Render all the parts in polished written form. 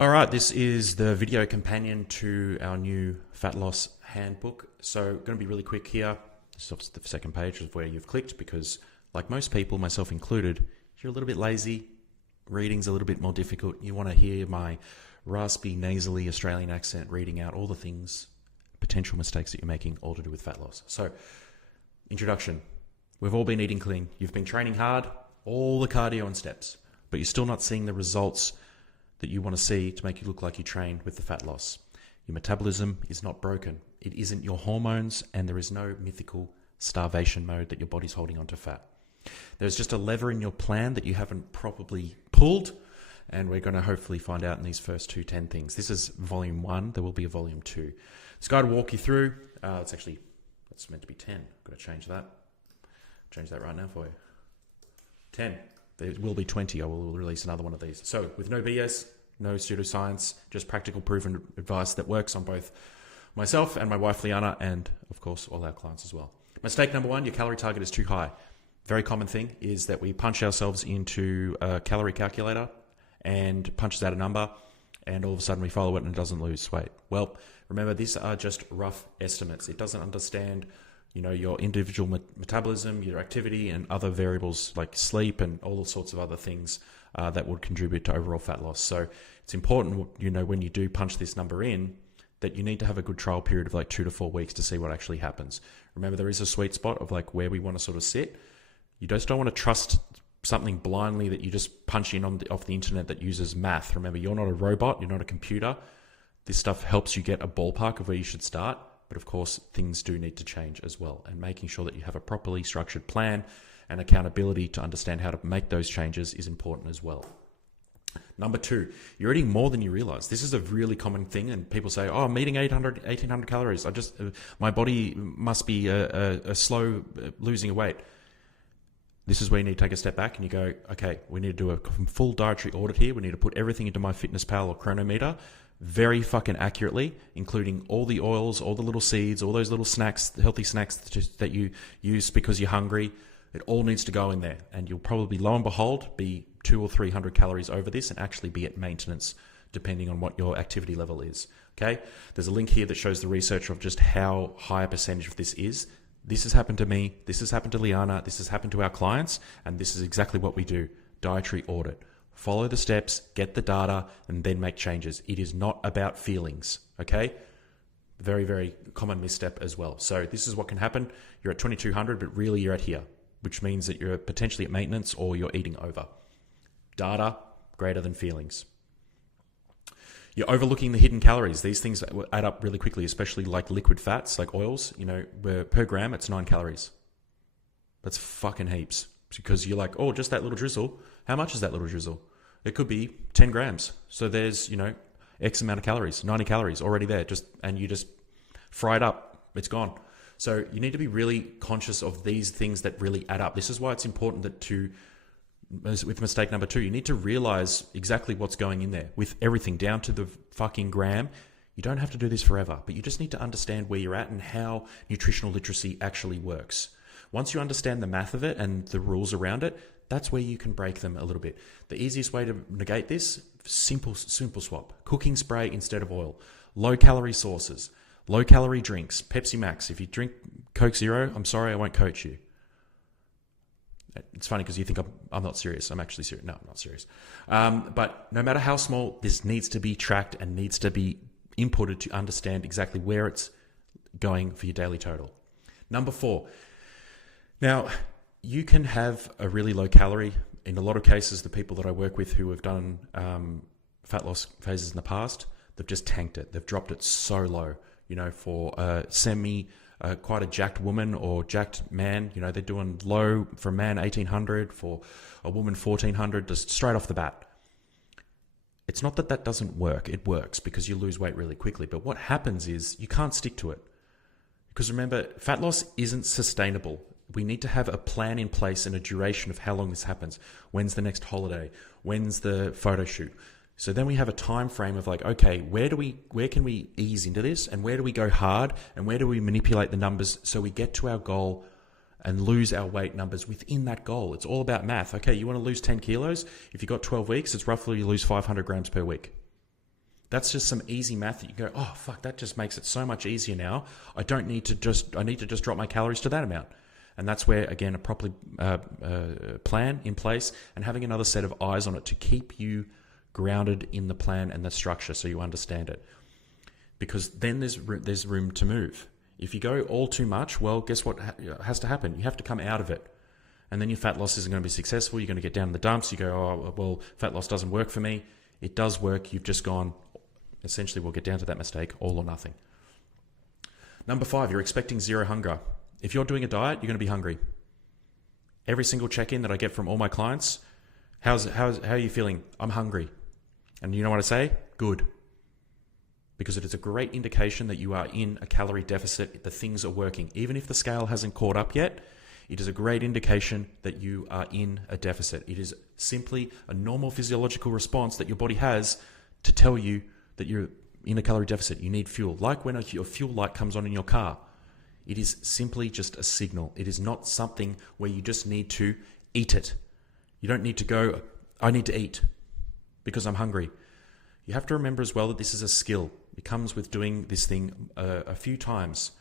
All right, this is the video companion to our new fat loss handbook. So going to be really quick here. This is the second page of where you've clicked because like most people, myself included, you're a little bit lazy. Reading's a little bit more difficult. You want to hear my raspy, nasally Australian accent reading out all the things, potential mistakes that you're making, all to do with fat loss. So, introduction. We've all been eating clean. You've been training hard, all the cardio and steps, but you're still not seeing the results that you want to see to make you look like you trained with the fat loss. Your metabolism is not broken. It isn't your hormones, and there is no mythical starvation mode that your body's holding onto fat. There's just a lever in your plan that you haven't properly pulled, and we're going to hopefully find out in these first 10 things. This is volume 1. There will be a volume 2. This guy to walk you through. That's meant to be 10. Got to change that. Change that right now for you. 10. There will be 20. I will release another one of these. So with no BS, no pseudoscience, just practical proven advice that works on both myself and my wife Liana, and of course all our clients as well. Mistake number 1, your calorie target is too high. Very common thing is that we punch ourselves into a calorie calculator and punches out a number, and all of a sudden we follow it and it doesn't lose weight. Well, remember, these are just rough estimates. It doesn't understand your individual metabolism, your activity, and other variables like sleep and all sorts of other things that would contribute to overall fat loss. So it's important, when you do punch this number in, that you need to have a good trial period of like 2 to 4 weeks to see what actually happens. Remember, there is a sweet spot of like where we want to sort of sit. You just don't want to trust something blindly that you just punch in off the internet that uses math. Remember, you're not a robot, you're not a computer. This stuff helps you get a ballpark of where you should start. But of course, things do need to change as well. And making sure that you have a properly structured plan and accountability to understand how to make those changes is important as well. Number 2, you're eating more than you realize. This is a really common thing. And people say, oh, I'm eating 1,800 calories. My body must be slow losing weight. This is where you need to take a step back and you go, okay, we need to do a full dietary audit here. We need to put everything into MyFitnessPal or Chronometer very fucking accurately, including all the oils, all the little seeds, all those little snacks, healthy snacks that you use because you're hungry. It all needs to go in there. And you'll probably, lo and behold, be 200 or 300 calories over this and actually be at maintenance, depending on what your activity level is. Okay? There's a link here that shows the research of just how high a percentage of this is. This has happened to me. This has happened to Liana. This has happened to our clients. And this is exactly what we do. Dietary audit. Follow the steps, get the data, and then make changes. It is not about feelings, okay? Very, very common misstep as well. So this is what can happen. You're at 2,200, but really you're at here, which means that you're potentially at maintenance or you're eating over. Data greater than feelings. You're overlooking the hidden calories. These things add up really quickly, especially like liquid fats, like oils. Where per gram, it's 9 calories. That's fucking heaps. Because you're like, oh, just that little drizzle. How much is that little drizzle? It could be 10 grams. So there's, X amount of calories, 90 calories already there. And you just fry it up. It's gone. So you need to be really conscious of these things that really add up. This is why it's important with mistake number 2, you need to realize exactly what's going in there with everything down to the fucking gram. You don't have to do this forever, but you just need to understand where you're at and how nutritional literacy actually works. Once you understand the math of it and the rules around it, that's where you can break them a little bit. The easiest way to negate this, simple swap. Cooking spray instead of oil. Low calorie sauces. Low calorie drinks. Pepsi Max. If you drink Coke Zero, I'm sorry, I won't coach you. It's funny because you think I'm not serious. I'm actually serious. No, I'm not serious. But no matter how small, this needs to be tracked and needs to be inputted to understand exactly where it's going for your daily total. Number 4. Now, you can have a really low calorie. In a lot of cases, the people that I work with who have done fat loss phases in the past, they've just tanked it. They've dropped it so low. For a quite a jacked woman or jacked man, they're doing low for a man 1,800, for a woman 1,400, just straight off the bat. It's not that doesn't work. It works because you lose weight really quickly. But what happens is you can't stick to it. Because remember, fat loss isn't sustainable. We need to have a plan in place and a duration of how long this happens. When's the next holiday? When's the photo shoot? So then we have a time frame of like, okay, where can we ease into this, and where do we go hard, and where do we manipulate the numbers so we get to our goal and lose our weight numbers within that goal. It's all about math. Okay, you want to lose 10 kilos? If you've got 12 weeks, it's roughly you lose 500 grams per week. That's just some easy math that you go, oh, fuck, that just makes it so much easier now. I need to just drop my calories to that amount. And that's where, again, a properly plan in place and having another set of eyes on it to keep you grounded in the plan and the structure so you understand it. Because then there's room to move. If you go all too much, well, guess what has to happen? You have to come out of it. And then your fat loss isn't going to be successful. You're going to get down in the dumps. You go, oh, well, fat loss doesn't work for me. It does work. You've just gone, essentially, we'll get down to that mistake, all or nothing. Number 5, you're expecting zero hunger. If you're doing a diet, you're going to be hungry. Every single check-in that I get from all my clients, how are you feeling? I'm hungry. And you know what I say? Good. Because it is a great indication that you are in a calorie deficit, the things are working. Even if the scale hasn't caught up yet, it is a great indication that you are in a deficit. It is simply a normal physiological response that your body has to tell you that you're in a calorie deficit. You need fuel. Like when your fuel light comes on in your car. It is simply just a signal. It is not something where you just need to eat it. You don't need to go, I need to eat because I'm hungry. You have to remember as well that this is a skill. It comes with doing this thing a few times.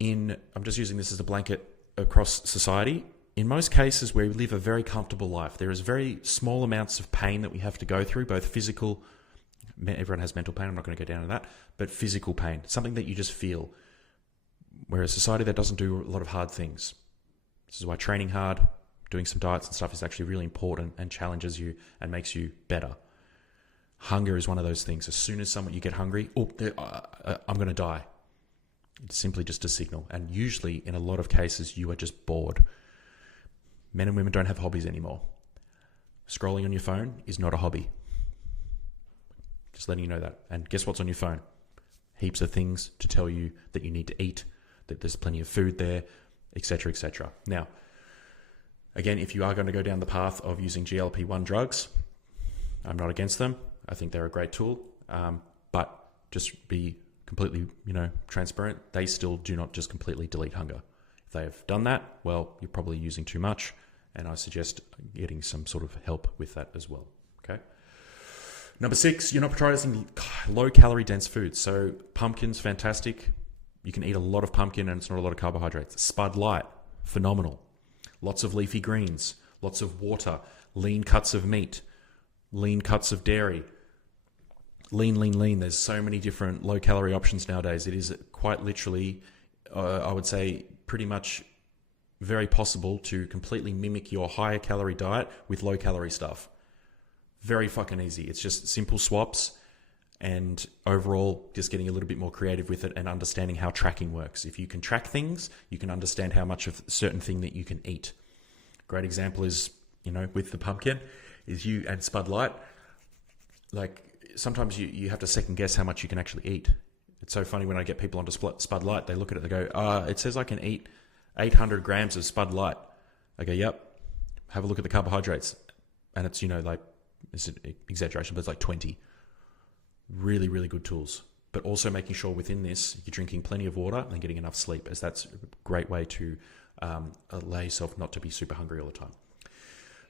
I'm just using this as a blanket across society. In most cases, we live a very comfortable life. There is very small amounts of pain that we have to go through, both physical, everyone has mental pain, I'm not going to go down to that, but physical pain, something that you just feel. We're a society that doesn't do a lot of hard things. This is why training hard, doing some diets and stuff is actually really important and challenges you and makes you better. Hunger is one of those things. As soon as you get hungry, I'm going to die. It's simply just a signal. And usually, in a lot of cases, you are just bored. Men and women don't have hobbies anymore. Scrolling on your phone is not a hobby. Just letting you know that. And guess what's on your phone? Heaps of things to tell you that you need to eat, that there's plenty of food there, etc., etc. Now, again, if you are going to go down the path of using GLP-1 drugs, I'm not against them. I think they're a great tool, but just be completely, transparent. They still do not just completely delete hunger. If they have done that, well, you're probably using too much, and I suggest getting some sort of help with that as well. Okay. Number 6, you're not prioritizing low-calorie dense foods. So pumpkin's fantastic. You can eat a lot of pumpkin, and it's not a lot of carbohydrates. Spud Light, phenomenal. Lots of leafy greens, lots of water, lean cuts of meat, lean cuts of dairy. Lean. There's so many different low-calorie options nowadays. It is quite literally, I would say, pretty much very possible to completely mimic your higher calorie diet with low-calorie stuff. Very fucking easy. It's just simple swaps and overall just getting a little bit more creative with it and understanding how tracking works. If you can track things, you can understand how much of a certain thing that you can eat. Great example is, with the pumpkin, is you and Spud Light, like sometimes you have to second guess how much you can actually eat. It's so funny when I get people onto Spud Light, they look at it, they go, it says I can eat 800 grams of Spud Light. I go, yep. Have a look at the carbohydrates. And it's, it's an exaggeration, but it's like 20. Really, really good tools. But also making sure within this, you're drinking plenty of water and getting enough sleep, as that's a great way to allow yourself not to be super hungry all the time.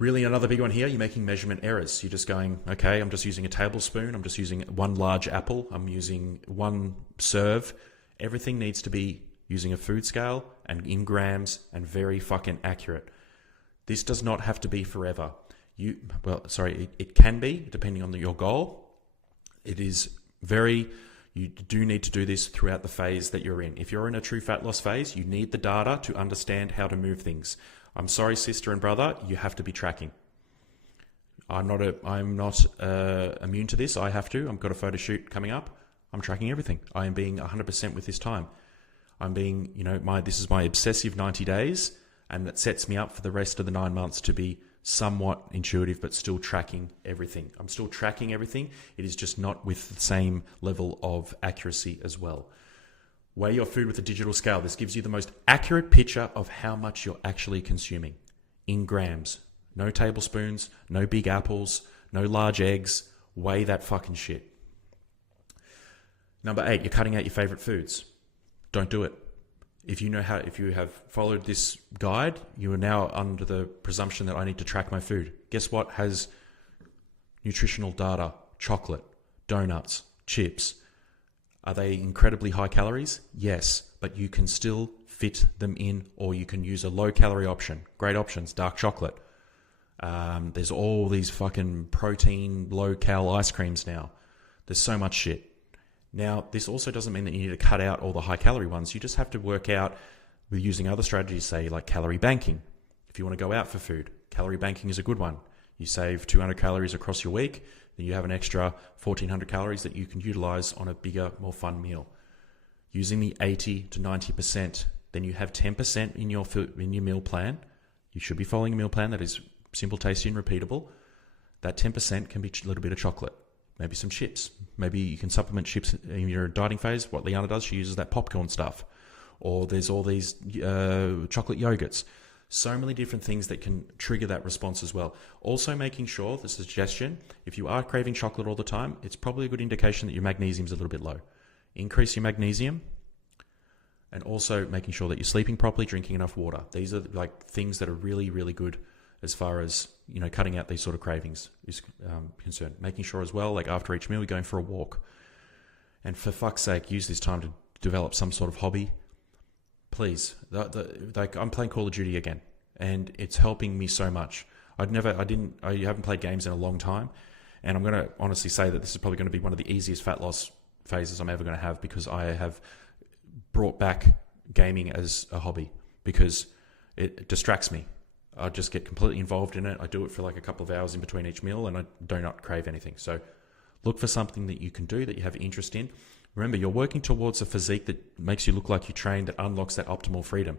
Really, another big one here, you're making measurement errors. You're just going, okay, I'm just using a tablespoon. I'm just using one large apple. I'm using one serve. Everything needs to be using a food scale and in grams and very fucking accurate. This does not have to be forever. It can be, depending on your goal. It is you do need to do this throughout the phase that you're in. If you're in a true fat loss phase, you need the data to understand how to move things. I'm sorry, sister and brother, you have to be tracking. I'm not immune to this. I have to. I've got a photo shoot coming up. I'm tracking everything. I am being 100% with this time. I'm being, this is my obsessive 90 days, and that sets me up for the rest of the 9 months to be somewhat intuitive, but still tracking everything. I'm still tracking everything. It is just not with the same level of accuracy as well. Weigh your food with a digital scale. This gives you the most accurate picture of how much you're actually consuming in grams. No tablespoons, no big apples, no large eggs. Weigh that fucking shit. Number 8, you're cutting out your favorite foods. Don't do it. If you have followed this guide, you are now under the presumption that I need to track my food. Guess what has nutritional data? Chocolate. donuts, chips. Are they incredibly high calories? Yes, but you can still fit them in, or you can use a low calorie option. Great options, dark chocolate. There's all these fucking protein, low cal ice creams now. There's so much shit. Now, this also doesn't mean that you need to cut out all the high calorie ones. You just have to work out with using other strategies, say like calorie banking. If you want to go out for food, calorie banking is a good one. You save 200 calories across your week, then you have an extra 1,400 calories that you can utilize on a bigger, more fun meal. Using the 80 to 90%, then you have 10% in your meal plan. You should be following a meal plan that is simple, tasty, and repeatable. That 10% can be a little bit of chocolate, maybe some chips. Maybe you can supplement chips in your dieting phase. What Liana does, she uses that popcorn stuff. Or there's all these chocolate yogurts. So many different things that can trigger that response as well. Also making sure, the suggestion, if you are craving chocolate all the time, it's probably a good indication that your magnesium is a little bit low. Increase your magnesium, and also making sure that you're sleeping properly, drinking enough water. These are like things that are really, really good as far as, you know, cutting out these sort of cravings is concerned. Making sure as well, like after each meal, you're going for a walk. And for fuck's sake, use this time to develop some sort of hobby. Please, like I'm playing Call of Duty again, and it's helping me so much. I haven't played games in a long time, and I'm going to honestly say that this is probably going to be one of the easiest fat loss phases I'm ever going to have, because I have brought back gaming as a hobby, because it distracts me. I just get completely involved in it. I do it for like a couple of hours in between each meal, and I do not crave anything. So look for something that you can do, that you have interest in. Remember, you're working towards a physique that makes you look like you train, that unlocks that optimal freedom.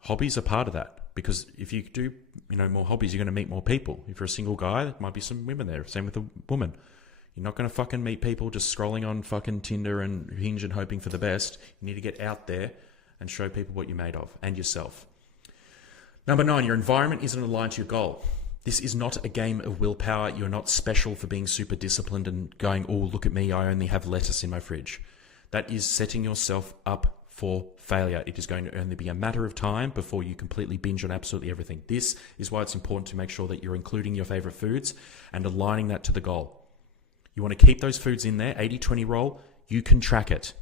Hobbies are part of that, because if you do, more hobbies, you're going to meet more people. If you're a single guy, there might be some women there. Same with a woman. You're not going to fucking meet people just scrolling on fucking Tinder and Hinge and hoping for the best. You need to get out there and show people what you're made of, and yourself. Number 9, your environment isn't aligned to your goal. This is not a game of willpower. You're not special for being super disciplined and going, oh, look at me, I only have lettuce in my fridge. That is setting yourself up for failure. It is going to only be a matter of time before you completely binge on absolutely everything. This is why it's important to make sure that you're including your favorite foods and aligning that to the goal. You want to keep those foods in there, 80-20 rule, you can track it.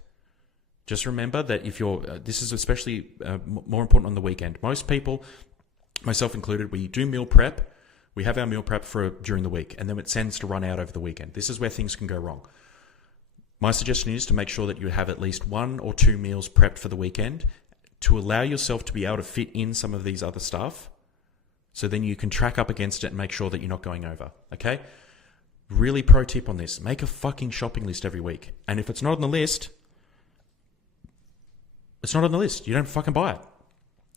Just remember that if you're, this is especially more important on the weekend. Most people, myself included, we do meal prep. We have our meal prep for during the week, and then it tends to run out over the weekend. This is where things can go wrong. My suggestion is to make sure that you have at least 1 or 2 meals prepped for the weekend to allow yourself to be able to fit in some of these other stuff, so then you can track up against it and make sure that you're not going over, okay? Really pro tip on this. Make a fucking shopping list every week. And if it's not on the list, it's not on the list. You don't fucking buy it.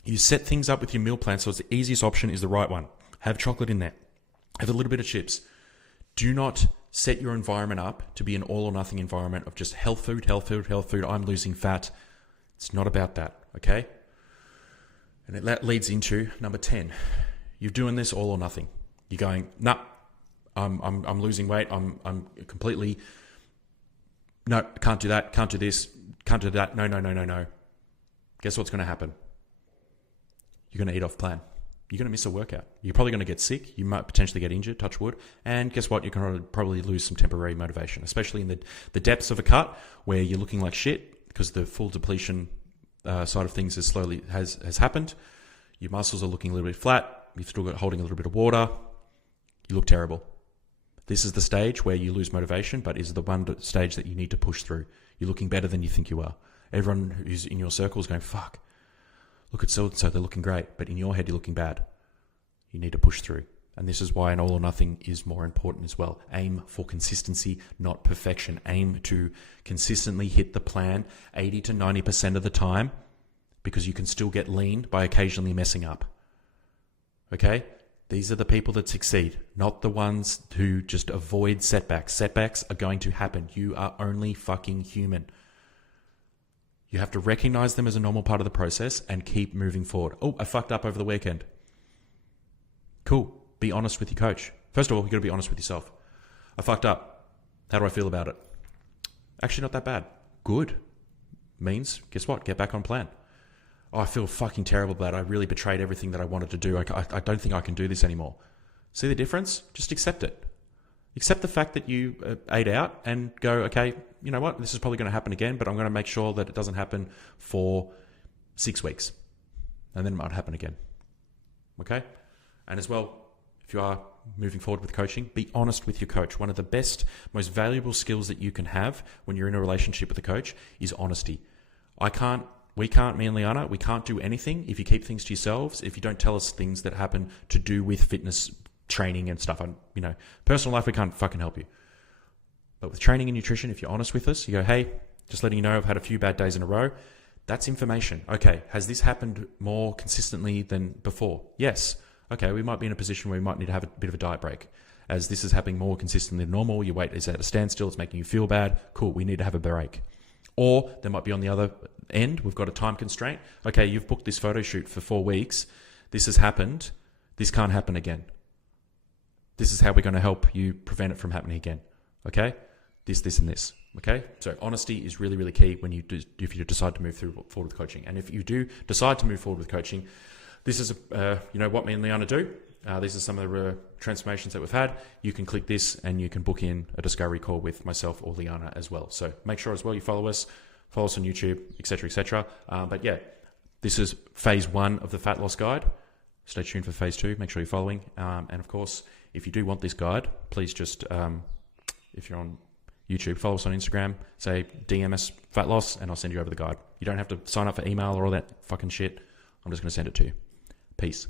You set things up with your meal plan so it's the easiest option is the right one. Have chocolate in there. Have a little bit of chips. Do not set your environment up to be an all or nothing environment of just health food, health food, health food. I'm losing fat. It's not about that, okay? And that leads into number 10. You're doing this all or nothing. You're going, nah, I'm losing weight. I'm completely, no, can't do that. Can't do this. Can't do that. No. Guess what's going to happen? You're going to eat off plan. You're going to miss a workout. You're probably going to get sick. You might potentially get injured, touch wood. And guess what? You're going to probably lose some temporary motivation, especially in the depths of a cut where you're looking like shit because the full depletion side of things has happened. Your muscles are looking a little bit flat. You've still got holding a little bit of water. You look terrible. This is the stage where you lose motivation, but is the one stage that you need to push through. You're looking better than you think you are. Everyone who's in your circle is going, fuck, look at so-and-so, they're looking great. But in your head, you're looking bad. You need to push through. And this is why an all or nothing is more important as well. Aim for consistency, not perfection. Aim to consistently hit the plan 80 to 90% of the time, because you can still get lean by occasionally messing up. Okay? These are the people that succeed, not the ones who just avoid setbacks. Setbacks are going to happen. You are only fucking human. You have to recognize them as a normal part of the process and keep moving forward. Oh, I fucked up over the weekend. Cool. Be honest with your coach. First of all, you got to be honest with yourself. I fucked up. How do I feel about it? Actually, not that bad. Good. Means, guess what? Get back on plan. Oh, I feel fucking terrible about it. I really betrayed everything that I wanted to do. I don't think I can do this anymore. See the difference? Just accept it. Accept the fact that you ate out and go, okay, you know what? This is probably going to happen again, but I'm going to make sure that it doesn't happen for 6 weeks. And then it might happen again. Okay? And as well, if you are moving forward with coaching, be honest with your coach. One of the best, most valuable skills that you can have when you're in a relationship with a coach is honesty. Me and Liana, we can't do anything if you keep things to yourselves, if you don't tell us things that happen to do with fitness training and stuff. Personal life, we can't fucking help you. But with training and nutrition, if you're honest with us, you go, hey, just letting you know I've had a few bad days in a row. That's information. Okay, has this happened more consistently than before? Yes. Okay, we might be in a position where we might need to have a bit of a diet break. As this is happening more consistently than normal, your weight is at a standstill, it's making you feel bad. Cool, we need to have a break. Or there might be on the other end, we've got a time constraint. Okay, you've booked this photo shoot for 4 weeks. This has happened. This can't happen again. This is how we're going to help you prevent it from happening again. Okay? This, and this. Okay? So honesty is really, really key when if you decide to move forward with coaching. And if you do decide to move forward with coaching, this is what me and Liana do. These are some of the transformations that we've had. You can click this and you can book in a discovery call with myself or Liana as well. So make sure as well you follow us on YouTube, etc., etc. But yeah, this is phase 1 of the Fat Loss Guide. Stay tuned for phase 2. Make sure you're following. And of course, if you do want this guide, please just, if you're on YouTube, follow us on Instagram, say DM us Fat Loss, and I'll send you over the guide. You don't have to sign up for email or all that fucking shit. I'm just going to send it to you. Peace.